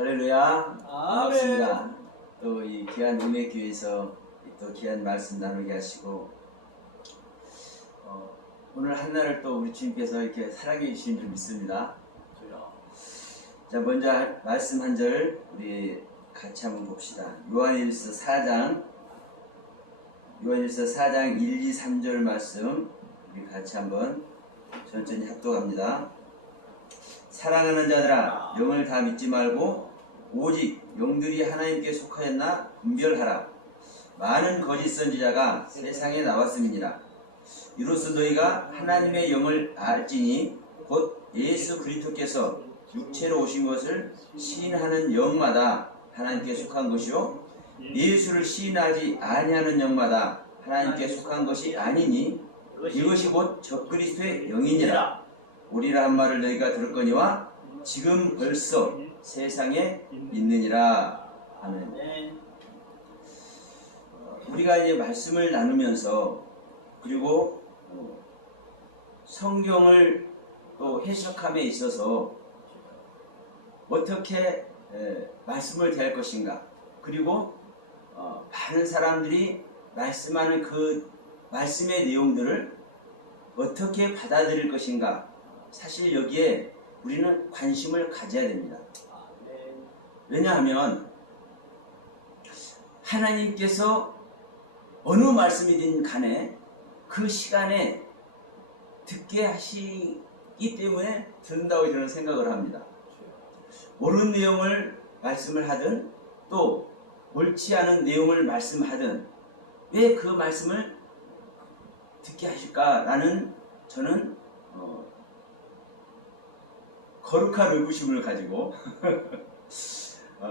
할렐루야. 아멘. 반갑습니다. 또 이 귀한 음악교회에서 또 귀한 말씀 나누게 하시고 오늘 한날을 또 우리 주님께서 이렇게 사랑해 주신 줄 믿습니다. 자, 먼저 말씀 한 절 우리 같이 한번 봅시다. 요한일서 4장 1, 2, 3절 말씀 우리 같이 한번 천천히 합독합니다. 사랑하는 자들아, 영을 다 믿지 말고 오직 영들이 하나님께 속하였나 분별하라. 많은 거짓 선지자가 세상에 나왔음이니라. 이로써 너희가 하나님의 영을 알지니 곧 예수 그리스도께서 육체로 오신 것을 시인하는 영마다 하나님께 속한 것이요 예수를 시인하지 아니하는 영마다 하나님께 속한 것이 아니니 이것이 곧 적그리스도의 영이니라. 오리라 한 말을 너희가 들었거니와 지금 벌써 세상에 있느니라. 아멘. 우리가 이제 말씀을 나누면서 그리고 성경을 또 해석함에 있어서 어떻게 말씀을 대할 것인가, 그리고 많은 사람들이 말씀하는 그 말씀의 내용들을 어떻게 받아들일 것인가, 사실 여기에 우리는 관심을 가져야 됩니다. 왜냐하면 하나님께서 어느 말씀이든 간에 그 시간에 듣게 하시기 때문에 듣는다고 저는 생각을 합니다. 옳은 내용을 말씀을 하든 또 옳지 않은 내용을 말씀하든 왜 그 말씀을 듣게 하실까라는 저는 거룩한 의구심을 가지고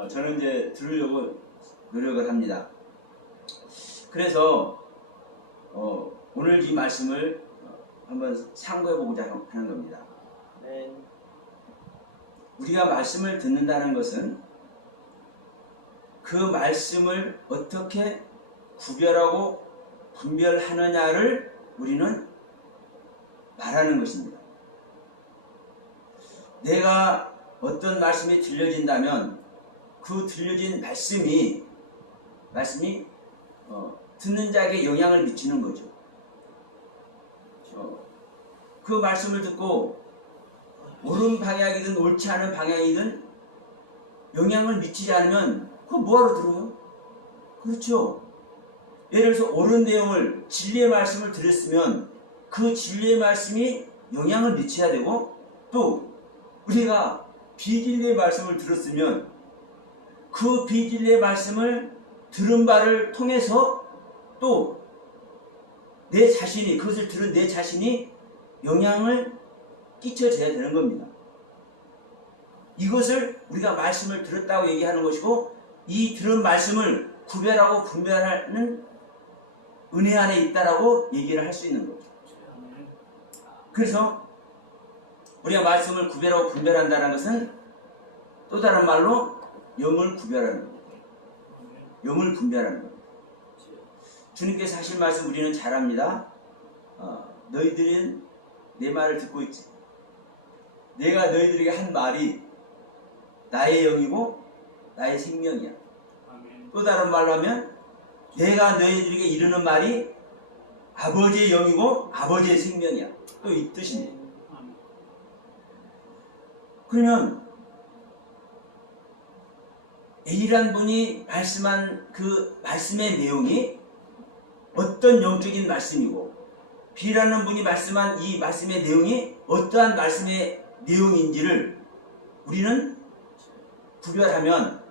저는 이제 들으려고 노력을 합니다. 그래서 오늘 이 말씀을 한번 참고해보고자 하는 겁니다. 우리가 말씀을 듣는다는 것은 그 말씀을 어떻게 구별하고 분별하느냐를 우리는 말하는 것입니다. 내가 어떤 말씀이 들려진다면 그 들려진 말씀이 듣는 자에게 영향을 미치는 거죠. 그 말씀을 듣고 옳은 방향이든 옳지 않은 방향이든 영향을 미치지 않으면 그거 뭐하러 들어요? 그렇죠. 예를 들어서 옳은 내용을, 진리의 말씀을 들었으면 그 진리의 말씀이 영향을 미쳐야 되고, 또 우리가 비진리의 말씀을 들었으면 그 비진리의 말씀을 들은 바를 통해서 또 내 자신이, 그것을 들은 내 자신이 영향을 끼쳐져야 되는 겁니다. 이것을 우리가 말씀을 들었다고 얘기하는 것이고, 이 들은 말씀을 구별하고 분별하는 은혜 안에 있다라고 얘기를 할 수 있는 거죠. 그래서 우리가 말씀을 구별하고 분별한다는 것은 또 다른 말로 영을 구별하는 겁니다. 영을 분별하는 겁니다. 주님께서 하신 말씀 우리는 잘 압니다. 너희들은 내 말을 듣고 있지. 내가 너희들에게 한 말이 나의 영이고 나의 생명이야. 또 다른 말로 하면 내가 너희들에게 이르는 말이 아버지의 영이고 아버지의 생명이야. 또 이 뜻입니다. 그러면 A란 분이 말씀한 그 말씀의 내용이 어떤 영적인 말씀이고, B라는 분이 말씀한 이 말씀의 내용이 어떠한 말씀의 내용인지를 우리는 구별하면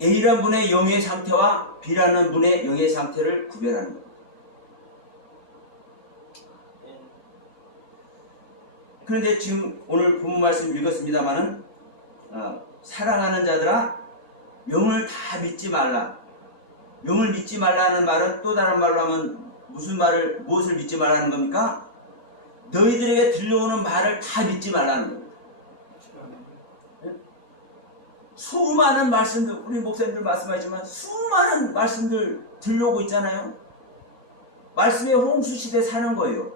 A라는 분의 영의 상태와 B라는 분의 영의 상태를 구별하는 겁니다. 그런데 지금 오늘 본문 말씀 읽었습니다마는 사랑하는 자들아, 영을 다 믿지 말라. 영을 믿지 말라는 말은 또 다른 말로 하면 무엇을 믿지 말라는 겁니까? 너희들에게 들려오는 말을 다 믿지 말라는 겁니다. 수많은 말씀들, 우리 목사님들 말씀하시지만 수많은 말씀들 들려오고 있잖아요. 말씀의 홍수 시대에 사는 거예요.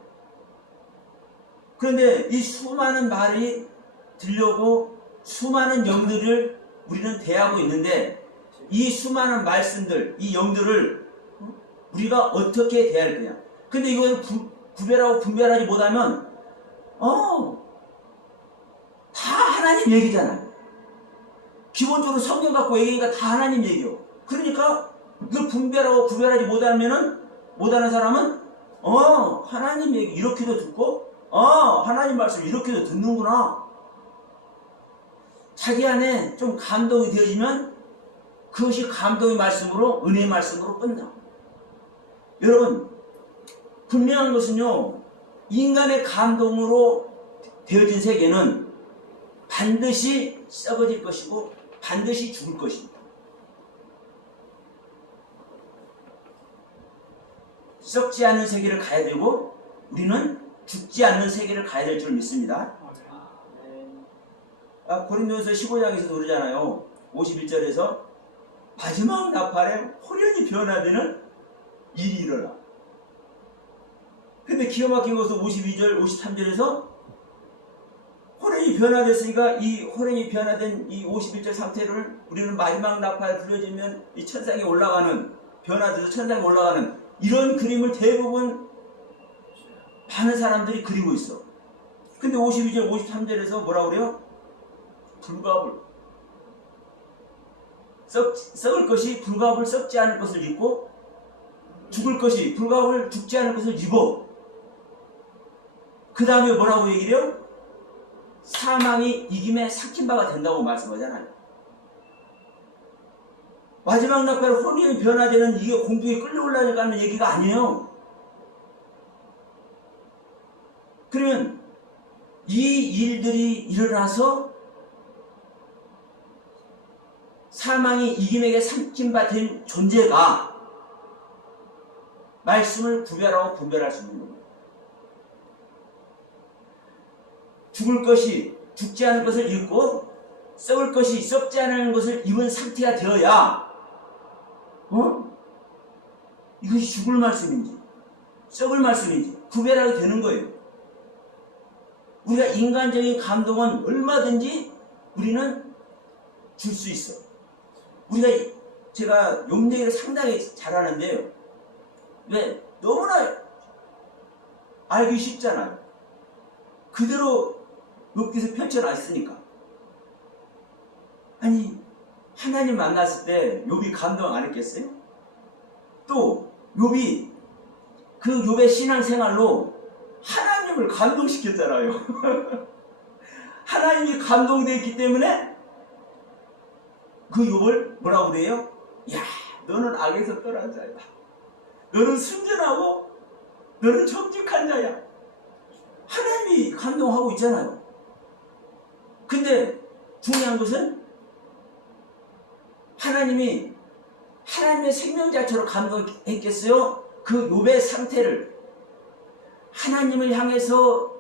그런데 이 수많은 말이 들려오고 수많은 영들을 우리는 대하고 있는데 이 수많은 말씀들, 이 영들을 우리가 어떻게 대할 거냐. 근데 이걸 구별하고 분별하지 못하면 다 하나님 얘기잖아요. 기본적으로 성경 갖고 얘기니까 다 하나님 얘기요. 그러니까 이걸 분별하고 구별하지 못하는 사람은 하나님 얘기 이렇게도 듣고 하나님 말씀 이렇게도 듣는구나. 자기 안에 좀 감동이 되어지면 그것이 감동의 말씀으로, 은혜의 말씀으로 끝나. 여러분, 분명한 것은요, 인간의 감동으로 되어진 세계는 반드시 썩어질 것이고 반드시 죽을 것입니다. 썩지 않는 세계를 가야 되고 우리는 죽지 않는 세계를 가야 될 줄 믿습니다. 고린도서 15장에서도 그러잖아요. 51절에서 마지막 나팔에 호련히 변화되는 일이 일어나. 근데 기가 막힌 것은 52절, 53절에서 호련히 변화됐으니까 이 호련히 변화된 이 51절 상태를 우리는 마지막 나팔 불려지면 이 천상에 올라가는, 변화돼서 천상에 올라가는 이런 그림을 대부분 많은 사람들이 그리고 있어. 근데 52절, 53절에서 뭐라고 그래요? 불갑을. 썩을 것이 불갑을 썩지 않을 것을 입고 죽을 것이 불갑을 죽지 않을 것을 입어. 그 다음에 뭐라고 얘기를 해요? 사망이 이김에 삭힌 바가 된다고 말씀하잖아요. 마지막 나팔 혼이 변화되는 이게 공중에 끌려올라가는 얘기가 아니에요. 그러면 이 일들이 일어나서 사망이 이김에게 삭힌 바 된 존재가 말씀을 구별하고 분별할 수 있는 겁니다. 죽을 것이 죽지 않은 것을 입고 썩을 것이 썩지 않은 것을 입은 상태가 되어야 이것이 죽을 말씀인지 썩을 말씀인지 구별하게 되는 거예요. 우리가 인간적인 감동은 얼마든지 우리는 줄 수 있어. 제가 용례를 상당히 잘하는데요. 왜? 너무나 알기 쉽잖아요. 그대로 욥기서 펼쳐놨으니까. 아니, 하나님 만났을 때 욥이 감동 안 했겠어요? 또 욥이 그 욥의 신앙생활로 하나님을 감동시켰잖아요. 하나님이 감동되었기 때문에 그 욥을 뭐라고 그래요? 야, 너는 악에서 떠난 자야. 너는 순전하고 너는 정직한 자야. 하나님이 감동하고 있잖아요. 근데 중요한 것은 하나님이 하나님의 생명자처럼 감동했겠어요? 그 욥의 상태를 하나님을 향해서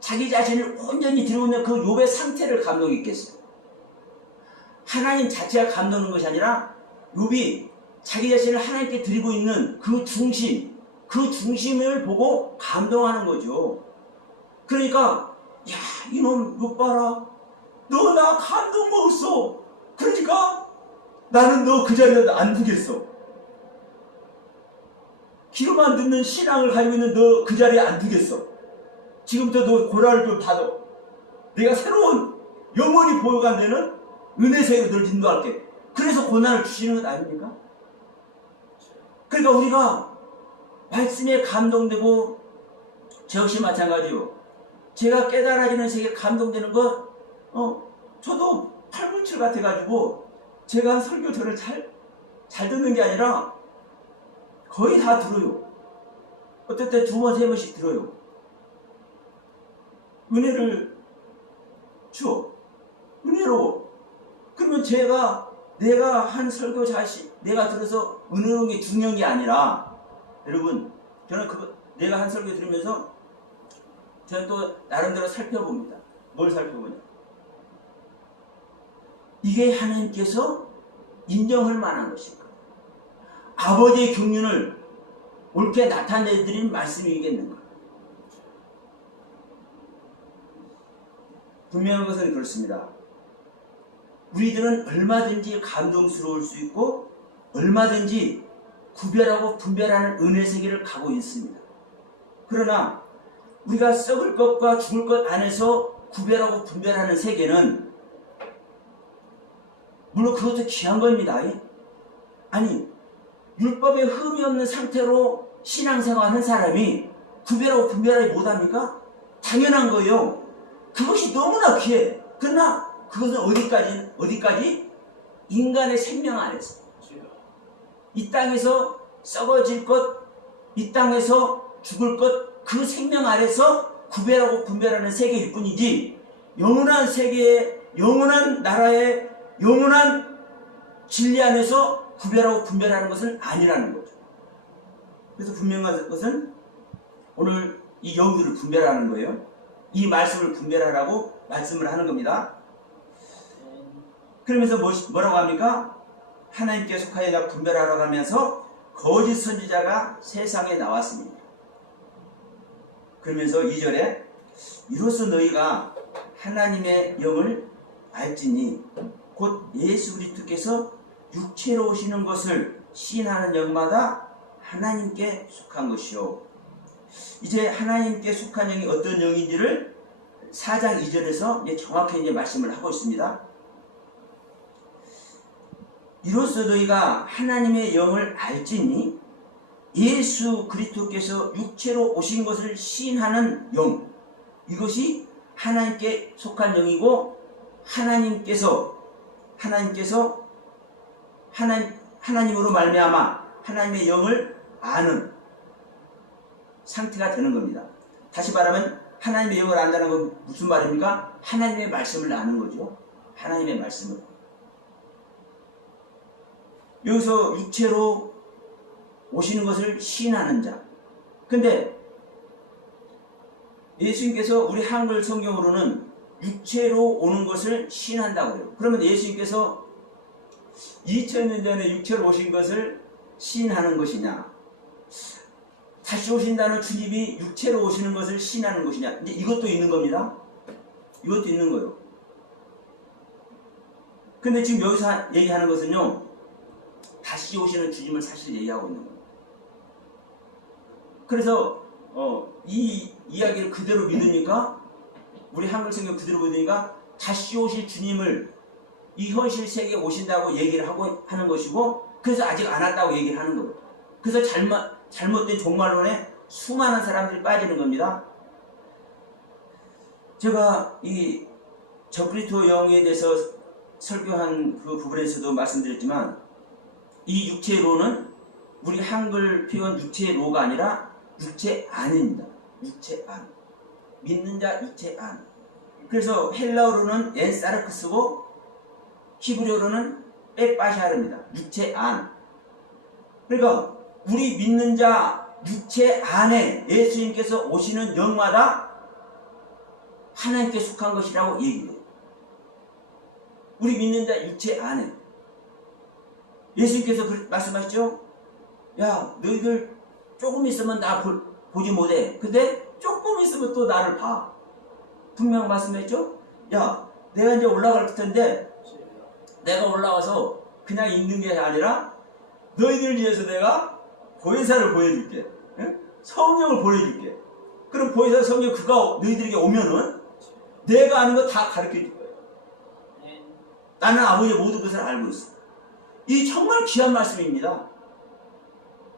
자기 자신을 온전히 드러내는 그 욥의 상태를 감동했겠어요? 하나님 자체가 감동하는 것이 아니라 욥이 자기 자신을 하나님께 드리고 있는 그 중심, 그 중심을 보고 감동하는 거죠. 그러니까 야, 이놈 욥 봐라. 너 나 감동 먹었어. 그러니까 나는 너 그 자리에 안 두겠어. 귀로만 듣는 신앙을 가지고 있는 너 그 자리에 안 두겠어. 지금부터 너 고난을 좀 받아. 내가 새로운 영원히 보여간 데는 은혜세로 널 인도할게. 그래서 고난을 주시는 것 아닙니까? 그러니까 우리가 말씀에 감동되고 저 역시 마찬가지요. 제가 깨달아지는 세계에 감동되는 것 저도 897 같아가지고 제가 설교 저를 잘 듣는 게 아니라 거의 다 들어요. 어떨 때 2번, 3번씩 들어요. 은혜를 줘. 은혜로워. 그러면 내가 한 설교 자신, 내가 들어서 은혜로운 게 중요한 게 아니라, 여러분, 저는 내가 한 설교 들으면서 저는 또 나름대로 살펴봅니다. 뭘 살펴보냐? 이게 하나님께서 인정할 만한 것인가? 아버지의 경륜을 옳게 나타내드린 말씀이겠는가? 분명한 것은 그렇습니다. 우리들은 얼마든지 감동스러울 수 있고 얼마든지 구별하고 분별하는 은혜 세계를 가고 있습니다. 그러나 우리가 썩을 것과 죽을 것 안에서 구별하고 분별하는 세계는 물론 그것도 귀한 겁니다. 아니, 율법에 흠이 없는 상태로 신앙생활하는 사람이 구별하고 분별하지 못합니까? 당연한 거예요. 그것이 너무나 귀해. 그러나 그것은 어디까지? 인간의 생명 안에서. 이 땅에서 썩어질 것, 이 땅에서 죽을 것, 그 생명 아래서 구별하고 분별하는 세계일 뿐이지, 영원한 세계의, 영원한 나라의, 영원한 진리 안에서 구별하고 분별하는 것은 아니라는 거죠. 그래서 분명한 것은 오늘 이 영들을 분별하는 거예요. 이 말씀을 분별하라고 말씀을 하는 겁니다. 그러면서 뭐라고 합니까? 하나님께 속하여 분별하라고 하면서 거짓 선지자가 세상에 나왔습니다. 그러면서 2절에 이로써 너희가 하나님의 영을 알지니 곧 예수 그리스도께서 육체로 오시는 것을 시인하는 영마다 하나님께 속한 것이요. 이제 하나님께 속한 영이 어떤 영인지를 4장 2절에서 이제 정확히 이제 말씀을 하고 있습니다. 이로써 너희가 하나님의 영을 알지니 예수 그리스도께서 육체로 오신 것을 시인하는 영, 이것이 하나님께 속한 영이고 하나님으로 말미암아 하나님의 영을 아는 상태가 되는 겁니다. 다시 말하면 하나님의 영을 안다는 건 무슨 말입니까? 하나님의 말씀을 아는 거죠. 하나님의 말씀을. 여기서 육체로 오시는 것을 시인하는 자. 근데 예수님께서 우리 한글 성경으로는 육체로 오는 것을 시인한다고 그래요. 그러면 예수님께서 2000년 전에 육체로 오신 것을 시인하는 것이냐, 다시 오신다는 주님이 육체로 오시는 것을 시인하는 것이냐, 이제 이것도 있는 겁니다. 이것도 있는 거예요. 근데 지금 여기서 얘기하는 것은요, 다시 오시는 주님을 사실 얘기하고 있는 거예요. 그래서 이 이야기를 그대로 믿으니까, 우리 한글 성경 그대로 믿으니까 다시 오실 주님을 이 현실 세계에 오신다고 얘기를 하는 것이고, 그래서 아직 안 왔다고 얘기를 하는 거예요. 그래서 잘못된 종말론에 수많은 사람들이 빠지는 겁니다. 제가 이 저그리스도 영에 대해서 설교한 그 부분에서도 말씀드렸지만, 이 육체로는 우리 한글 표현 육체로가 아니라 육체안입니다. 육체안. 믿는 자 육체안. 그래서 헬라어로는 엔사르크스고 히브리어로는 빽바샤르입니다. 육체안. 그러니까 우리 믿는 자 육체안에 예수님께서 오시는 영마다 하나님께 속한 것이라고 얘기해요. 우리 믿는 자 육체안에. 예수님께서 말씀하시죠? 야, 너희들 조금 있으면 나 보지 못해. 근데 조금 있으면 또 나를 봐. 분명 말씀했죠? 야, 내가 이제 올라갈 텐데 내가 올라와서 그냥 있는 게 아니라 너희들 위해서 내가 보혜사를 보여줄게. 응? 성령을 보여줄게. 그럼 보혜사 성령 그가 너희들에게 오면은 내가 아는 거 다 가르쳐 줄 거예요. 나는 아버지의 모든 것을 알고 있어. 이 정말 귀한 말씀입니다.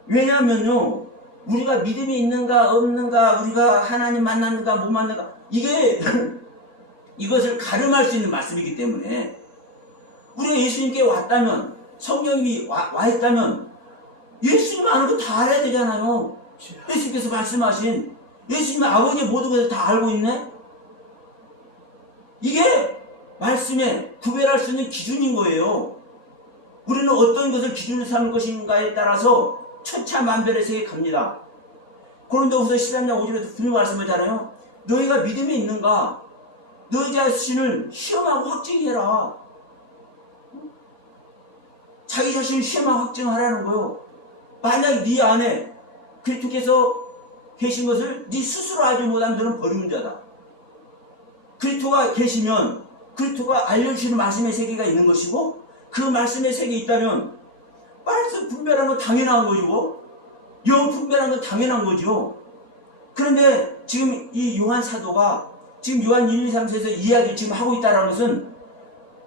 왜냐하면요, 우리가 믿음이 있는가 없는가, 우리가 하나님 만났는가 못 만났는가, 이게 이것을 가름할 수 있는 말씀이기 때문에 우리가 예수님께 왔다면, 성령이 와 있다면 예수님 아는 거 다 알아야 되잖아요. 예수님께서 말씀하신 예수님 아버지의 모든 것을 다 알고 있네. 이게 말씀에 구별할 수 있는 기준인 거예요. 우리는 어떤 것을 기준으로 삼을 것인가에 따라서 천차만별의 세계에 갑니다. 고린도후서 13장 5절에도 분명히 말씀하잖아요. 너희가 믿음이 있는가? 너희 자신을 시험하고 확증해라. 자기 자신을 시험하고 확증하라는 거예요. 만약 네 안에 그리스도께서 계신 것을 네 스스로 알지 못하면 너는 버리는 자다. 그리스도가 계시면 그리스도가 알려주시는 말씀의 세계가 있는 것이고, 그 말씀의 세계에 있다면 말씀 분별하는 건 당연한 거죠. 영 분별하는 건 당연한 거죠. 그런데 지금 이 요한 사도가 지금 요한 1, 2, 3세에서 이야기를 지금 하고 있다는 것은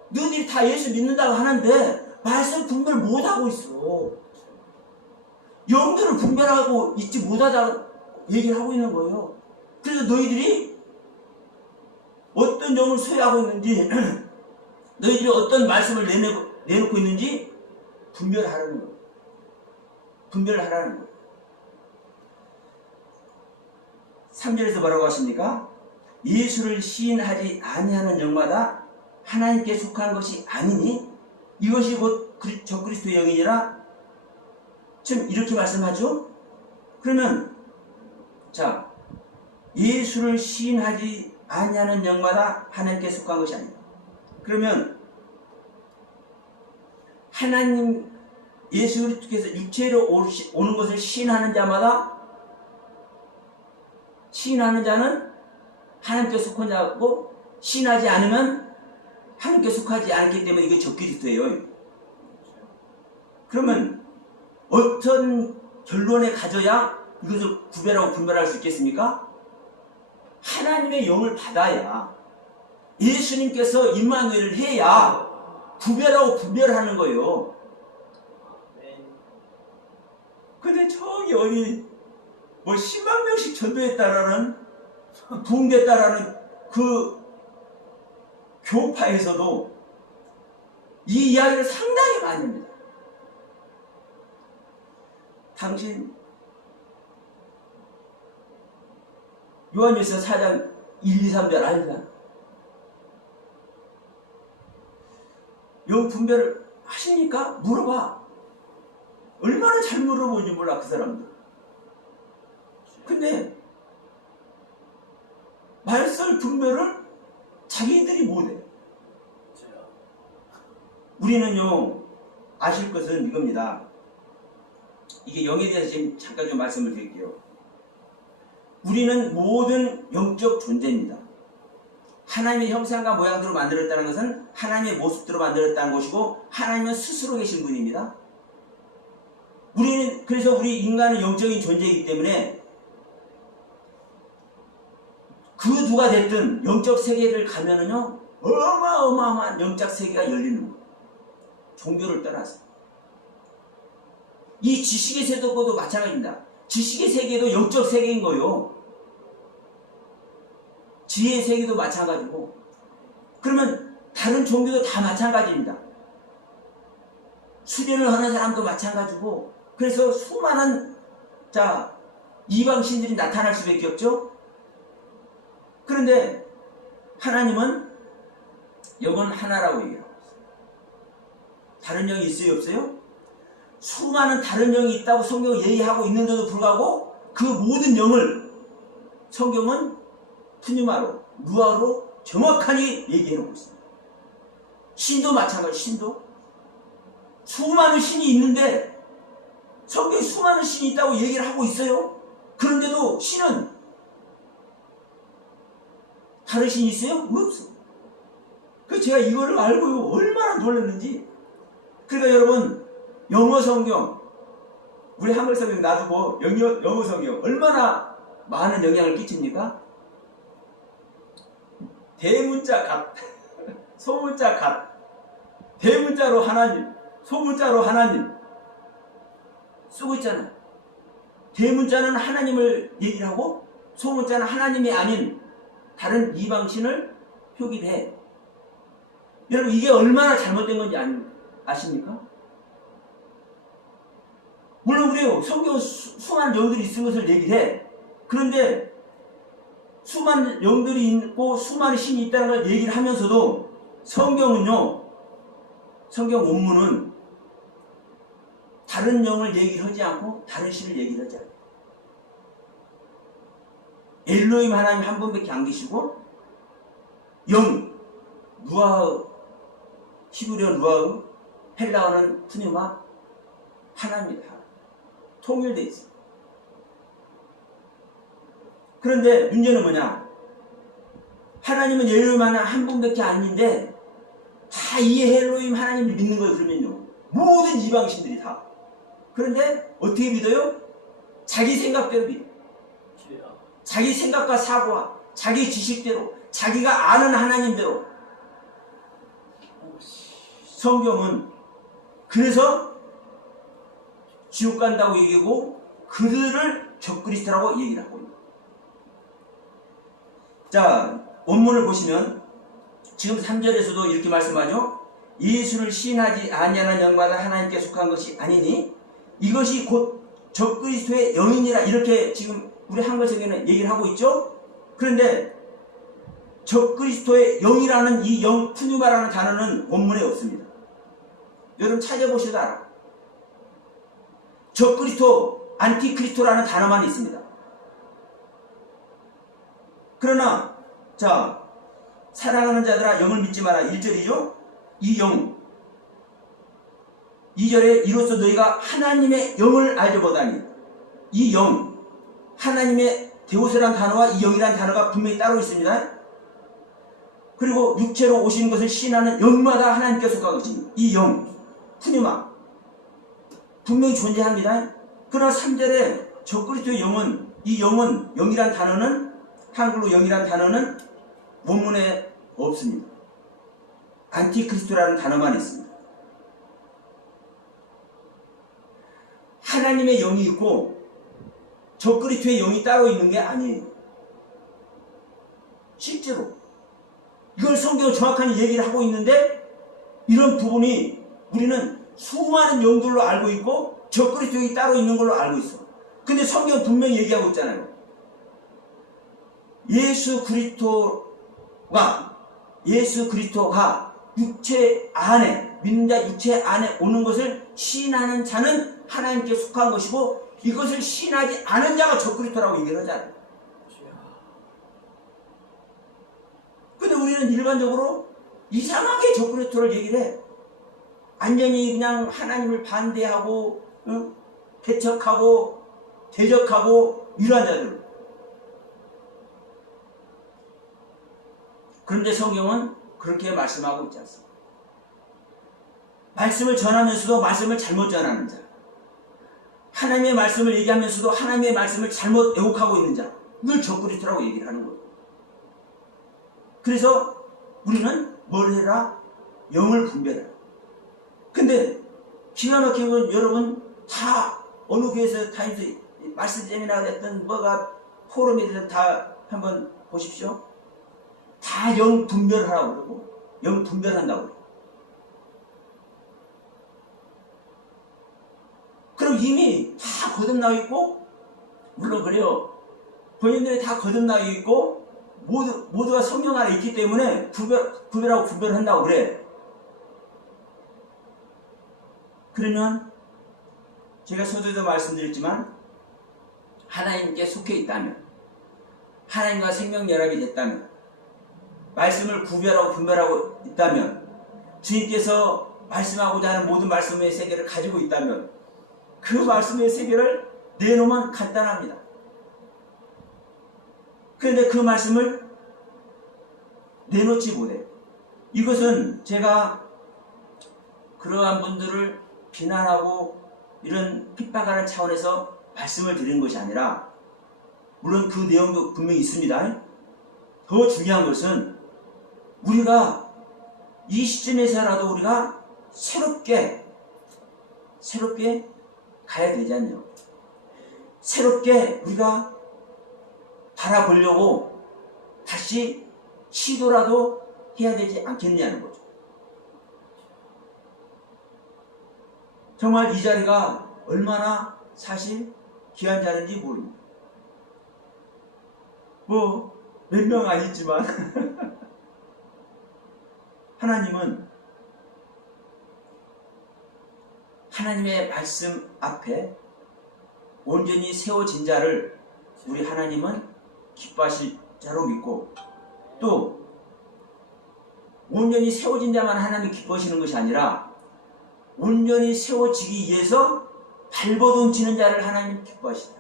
너희들이 다 예수 믿는다고 하는데 말씀 분별 못하고 있어. 영들을 분별하고 있지 못하다고 얘기를 하고 있는 거예요. 그래서 너희들이 어떤 영을 소유하고 있는지 너희들이 어떤 말씀을 내놓고 있는지 분별하라는 거예요. 분별을 하라는 거예요. 3절에서 뭐라고 하십니까? 예수를 시인하지 아니하는 영마다 하나님께 속한 것이 아니니 이것이 곧 적그리스도의 영이니라. 지금 이렇게 말씀하죠. 그러면 자, 예수를 시인하지 아니하는 영마다 하나님께 속한 것이 아니다. 그러면 하나님 예수 그리스도께서 육체로 오는 것을 시인하는 자마다 시인하는 자는 하나님께 속한 자고, 시인하지 않으면 하나님께 속하지 않기 때문에 이게 적그리스도예요. 그러면 어떤 결론에 가져야 이것을 구별하고 분별할 수 있겠습니까? 하나님의 영을 받아야, 예수님께서 임마누엘을 해야 구별하고 분별하는 거예요. 근데 저기 어디 뭐 10만 명씩 전도했다라는, 부흥됐다라는 그 교파에서도 이 이야기를 상당히 많이 합니다. 당신 요한일서 4장 1, 2, 3절 알잖아. 영 분별을 하십니까? 물어봐. 얼마나 잘 물어보는지 몰라, 그 사람들. 근데 말씀 분별을 자기들이 못해. 우리는요, 아실 것은 이겁니다. 이게 영에 대해서 지금 잠깐 좀 말씀을 드릴게요. 우리는 모든 영적 존재입니다. 하나님의 형상과 모양대로 만들었다는 것은 하나님의 모습대로 만들었다는 것이고, 하나님은 스스로 계신 분입니다. 그래서 우리 인간은 영적인 존재이기 때문에 그 누가 됐든 영적 세계를 가면은요, 어마어마한 영적 세계가 열리는 거예요. 종교를 떠나서. 이 지식의 세계도 마찬가지입니다. 지식의 세계도 영적 세계인 거예요. 지혜의 세계도 마찬가지고. 그러면 다른 종교도 다 마찬가지입니다. 수련을 하는 사람도 마찬가지고. 그래서 수많은 이방신들이 나타날 수밖에 없죠. 그런데 하나님은 영은 하나라고 얘기하고 있어요. 다른 영이 있어요, 없어요? 수많은 다른 영이 있다고 성경은 얘기하고 있는데도 불구하고 그 모든 영을 성경은 푸뉴마로, 누아로 정확하게 얘기해놓고 있습니다. 신도 마찬가지, 신도. 수많은 신이 있는데 성경에 수많은 신이 있다고 얘기를 하고 있어요. 그런데도 신은 다른 신이 있어요? 없어. 그래서 제가 이거를 알고 얼마나 놀랐는지. 그러니까 여러분, 영어 성경, 우리 한글 성경 놔두고 영어 성경 얼마나 많은 영향을 끼칩니까? 대문자 갓, 소문자 갓, 대문자로 하나님, 소문자로 하나님 쓰고 있잖아요. 대문자는 하나님을 얘기를 하고, 소문자는 하나님이 아닌 다른 이방신을 표기를 해. 여러분, 이게 얼마나 잘못된 건지 아십니까? 물론 그래요. 성경은 수많은 영들이 있는 것을 얘기를 해. 그런데 수많은 영들이 있고 수많은 신이 있다는 걸 얘기를 하면서도 성경은요, 성경 원문은 다른 영을 얘기를 하지 않고 다른 신을 얘기를 하지 않아요. 엘로힘 하나님 한 분밖에 안 계시고, 영, 누아흐, 히브리어 누아흐, 헬라어는 푸뉴마, 하나입니다. 통일되어 있어요. 그런데 문제는 뭐냐? 하나님은 예루살렘 한 분밖에 아닌데 다 이 엘로힘 하나님을 믿는 거예요. 그러면요. 모든 이방신들이 다. 그런데 어떻게 믿어요? 자기 생각대로 믿어. 자기 생각과 사고와 자기 지식대로 자기가 아는 하나님대로. 성경은 그래서 지옥 간다고 얘기하고 그들을 적그리스도라고 얘기를 하고 있는. 자, 원문을 보시면 지금 3절에서도 이렇게 말씀하죠. 예수를 시인하지 아니하는 영마다 하나님께 속한 것이 아니니 이것이 곧 적그리스도의 영이니라. 이렇게 지금 우리 한글 성경은 얘기를 하고 있죠. 그런데 적그리스도의 영이라는 이 영, 푸뉴마라는 단어는 원문에 없습니다. 여러분 찾아보셔도 알아. 적그리스도, 안티크리스토라는 단어만 있습니다. 그러나 자, 사랑하는 자들아 영을 믿지 마라. 1절이죠. 이 영 2절에 이로써 너희가 하나님의 영을 알지 못하니. 이 영, 하나님의 데오스란 단어와 이 영이란 단어가 분명히 따로 있습니다. 그리고 육체로 오신 것을 시인하는 영마다 하나님께 속한 것이 이 영, 푸뉴마 분명히 존재합니다. 그러나 3절에 적그리스도의 영은, 이 영은, 영이란 단어는, 한글로 영이란 단어는 원문에 없습니다. 안티크리스토라는 단어만 있습니다. 하나님의 영이 있고 적그리스도의 영이 따로 있는 게 아니에요. 실제로 이걸 성경은 정확하게 얘기를 하고 있는데 이런 부분이 우리는 수많은 영들로 알고 있고 적그리스도 영이 따로 있는 걸로 알고 있어. 근데 성경은 분명히 얘기하고 있잖아요. 예수 그리스도가 육체 안에, 믿는 자 육체 안에 오는 것을 시인하는 자는 하나님께 속한 것이고 이것을 시인하지 않은 자가 적그리스도라고 얘기를 하잖아요. 근데 우리는 일반적으로 이상하게 적그리스도를 얘기를 해. 완전히 그냥 하나님을 반대하고 대척하고 대적하고 이러한 자들. 그런데 성경은 그렇게 말씀하고 있지 않습니다. 말씀을 전하면서도 말씀을 잘못 전하는 자, 하나님의 말씀을 얘기하면서도 하나님의 말씀을 잘못 왜곡하고 있는 자, 늘 적그리스도라고 얘기를 하는 거예요. 그래서 우리는 뭘 해라? 영을 분별해라. 근데 기가 막힌 건 여러분 다 어느 교회에서 다니면서 말씀 세미나가 됐든 뭐가 포럼이 됐든 다 한번 보십시오. 다 영 분별하라고 그러고 영 분별한다고 그래요. 그럼 이미 다 거듭나고 있고, 물론 그래요. 본인들이 다 거듭나고 있고 모두가 성령 안에 있기 때문에 구별하고 분별한다고 그래. 그러면 제가 서두에도 말씀드렸지만 하나님께 속해 있다면, 하나님과 생명연합이 됐다면, 말씀을 구별하고 분별하고 있다면, 주님께서 말씀하고자 하는 모든 말씀의 세계를 가지고 있다면 그 말씀의 세계를 내놓으면 간단합니다. 그런데 그 말씀을 내놓지 못해요. 이것은 제가 그러한 분들을 비난하고 이런 핍박하는 차원에서 말씀을 드리는 것이 아니라, 물론 그 내용도 분명히 있습니다. 더 중요한 것은 우리가 이 시점에서라도 우리가 새롭게 가야 되지 않나요? 새롭게 우리가 바라보려고 다시 시도라도 해야 되지 않겠냐는 거죠. 정말 이 자리가 얼마나 사실 귀한 자리인지 모릅니다. 뭐 몇 명 아니지만 하나님은 하나님의 말씀 앞에 온전히 세워진 자를 우리 하나님은 기뻐하실 자로 믿고, 또 온전히 세워진 자만 하나님이 기뻐하시는 것이 아니라 온전히 세워지기 위해서 발버둥치는 자를 하나님 기뻐하시다.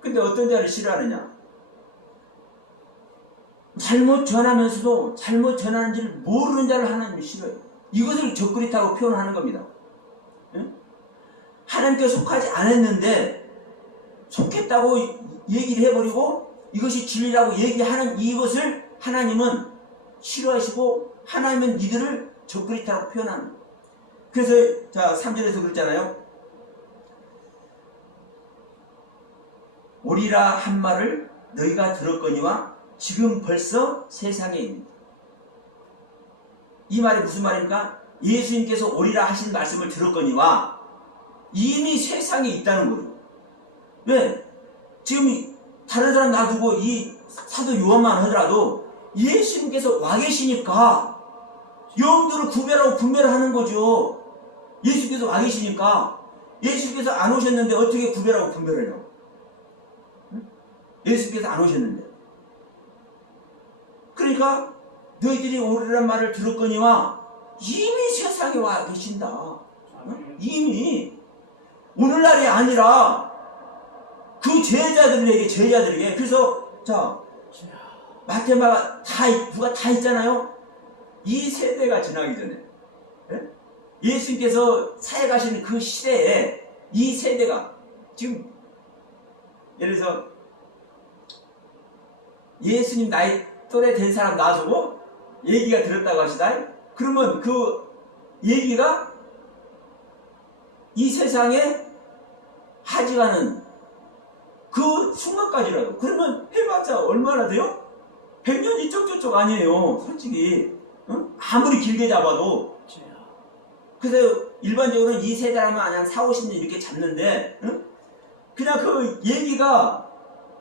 근데 어떤 자를 싫어하느냐? 잘못 전하면서도 잘못 전하는지를 모르는 자를 하나님이 싫어요. 이것을 적그리스도라고 표현하는 겁니다. 응? 하나님께 속하지 않았는데 속했다고 얘기를 해버리고 이것이 진리라고 얘기하는 이것을 하나님은 싫어하시고 하나님은 니들을 적그리스도라고 표현하는 거예요. 그래서 자 3절에서 그랬잖아요. 오리라 한 말을 너희가 들었거니와 지금 벌써 세상에 있는. 이 말이 무슨 말입니까? 예수님께서 오리라 하신 말씀을 들었거니와 이미 세상에 있다는 거예요. 왜? 지금 다른 사람 놔두고 이 사도 요한만 하더라도 예수님께서 와 계시니까 영들을 구별하고 분별하는 거죠. 예수께서 와 계시니까. 예수께서 안 오셨는데 어떻게 구별하고 분별해요? 예수께서 안 오셨는데. 그러니까 너희들이 오리란 말을 들었거니와 이미 세상에 와 계신다. 이미 오늘날이 아니라 그 제자들에게 그래서 자 마테마가 누가 다 있잖아요. 이 세대가 지나기 전에 예수님께서 사역하시는 그 시대에 이 세대가 지금 예를 들어서 예수님 나이 또래 된 사람 놔두고 얘기가 들었다고 하시다. 그러면 그 얘기가 이 세상에 하지가는 그 순간까지라도 그러면 해봤자 얼마나 돼요? 100년 이쪽 저쪽 아니에요. 솔직히 아무리 길게 잡아도. 그래서 일반적으로는 이 세대라면 그냥 40-50년 이렇게 잡는데 그냥 그 얘기가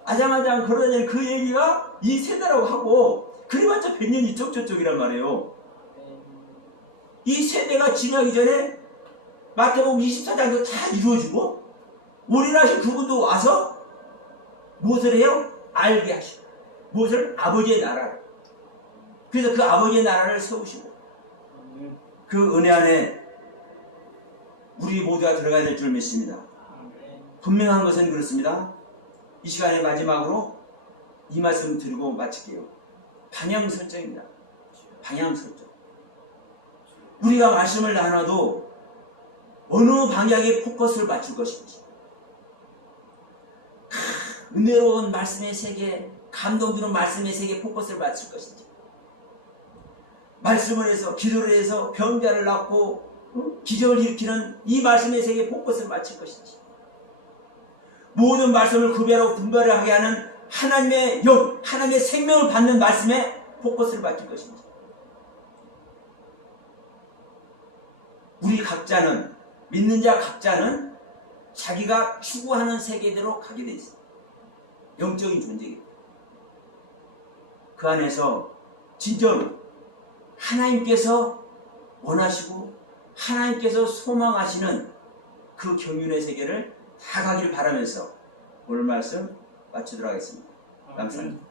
아장아장 걸어다니는 그 얘기가 이 세대라고 하고 그래봤자 100년 이쪽 저쪽이란 말이에요. 이 세대가 지나기 전에 마태복음 24장도 다 이루어지고 오리라 하신 그분도 와서 무엇을 해요? 알게 하시고 무엇을? 아버지의 나라를. 그래서 그 아버지의 나라를 세우시고 그 은혜 안에 우리 모두가 들어가야 될 줄 믿습니다. 분명한 것은 그렇습니다. 이 시간에 마지막으로 이 말씀 드리고 마칠게요. 방향 설정입니다. 방향 설정. 우리가 말씀을 나눠도 어느 방향에 포커스를 맞출 것인지, 은혜로운 말씀의 세계, 감동 주는 말씀의 세계에 포커스를 맞출 것인지, 말씀을 해서 기도를 해서 병자를 낫고 기적을 일으키는 이 말씀의 세계에 포커스를 맞출 것인지, 모든 말씀을 구별하고 분별하게 하는 하나님의 영, 하나님의 생명을 받는 말씀에 포커스를 맞출 것인지, 우리 각자는, 믿는 자 각자는 자기가 추구하는 세계대로 가게 돼 있어요. 영적인 존재이기. 그 안에서 진짜로 하나님께서 원하시고 하나님께서 소망하시는 그 경륜의 세계를 다 가기를 바라면서 오늘 말씀 마치도록 하겠습니다. 감사합니다.